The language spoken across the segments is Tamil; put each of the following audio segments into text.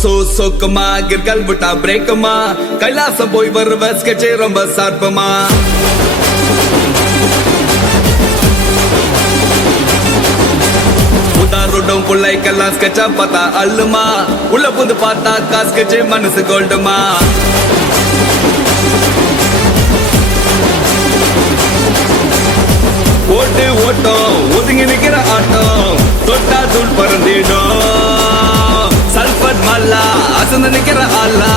சோக்கமா கிற்கல் விட்டா பிரேக்கமா கைலாசம் போய் வருவ ஸ்கெட்சே ரொம்ப சார்பமா உதாரோடும் பிள்ளைக்கெல்லாம் ஸ்கெட்சா பார்த்தா அல்லுமா உள்ள புந்து பார்த்தா காஸ்கெட்சே மனசு கோல்டுமா ஓட்டு ஓட்டம் ஒதுங்கி நிக்கிற ஆட்டம் தொட்டா தூள் பறந்திடும் சல்பட் மல்லா அசந்து நிக்கிற ஆளா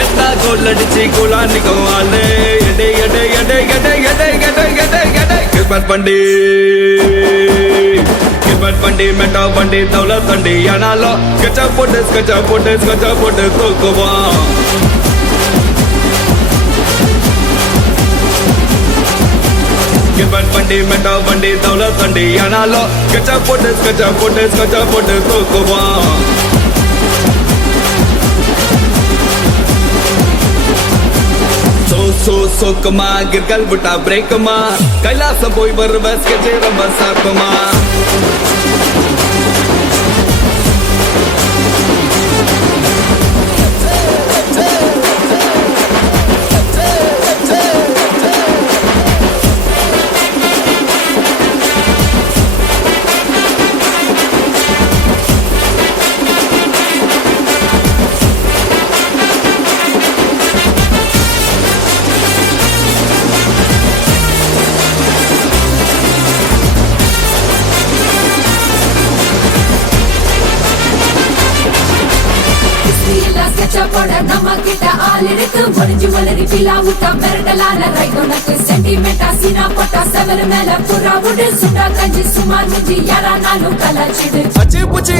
எத்தா கோல் அடிச்சு குலா நிக்கும் ஆளு எடை எடை எடை எடை எடை எடை எடை எடை கிஸ்மத் பண்டி கிஸ்மத் பண்டி மெட்டா பண்டி தௌல தண்டி ஆனாலும் ஸ்கெட்சா போட்டு தூக்குவோம் கிஸ்மத் பண்டி மெட்டா பண்டி தௌல தண்டி ஆனாலும் ஸ்கெட்சா போட்டு தூக்குவோம் சோக்கமா கிற்கல் விட்டா பிரேக்கமா கைலாசம் போய் வருவ ஸ்கெட்சே ரொம்ப சார்பமா போட நம்ம கிட்ட ஆள் இருக்கு ஒளிஞ்சு வளரி பிலா விட்டா மிரட்டலான ரைட் உனக்கு சென்டிமெண்டா சீனா போட்டா செவரு மேல புறா விடு சுண்டா கஞ்சி சுமார் முஞ்சி யாரானாலும் கலாச்சிடு அச்சி புச்சி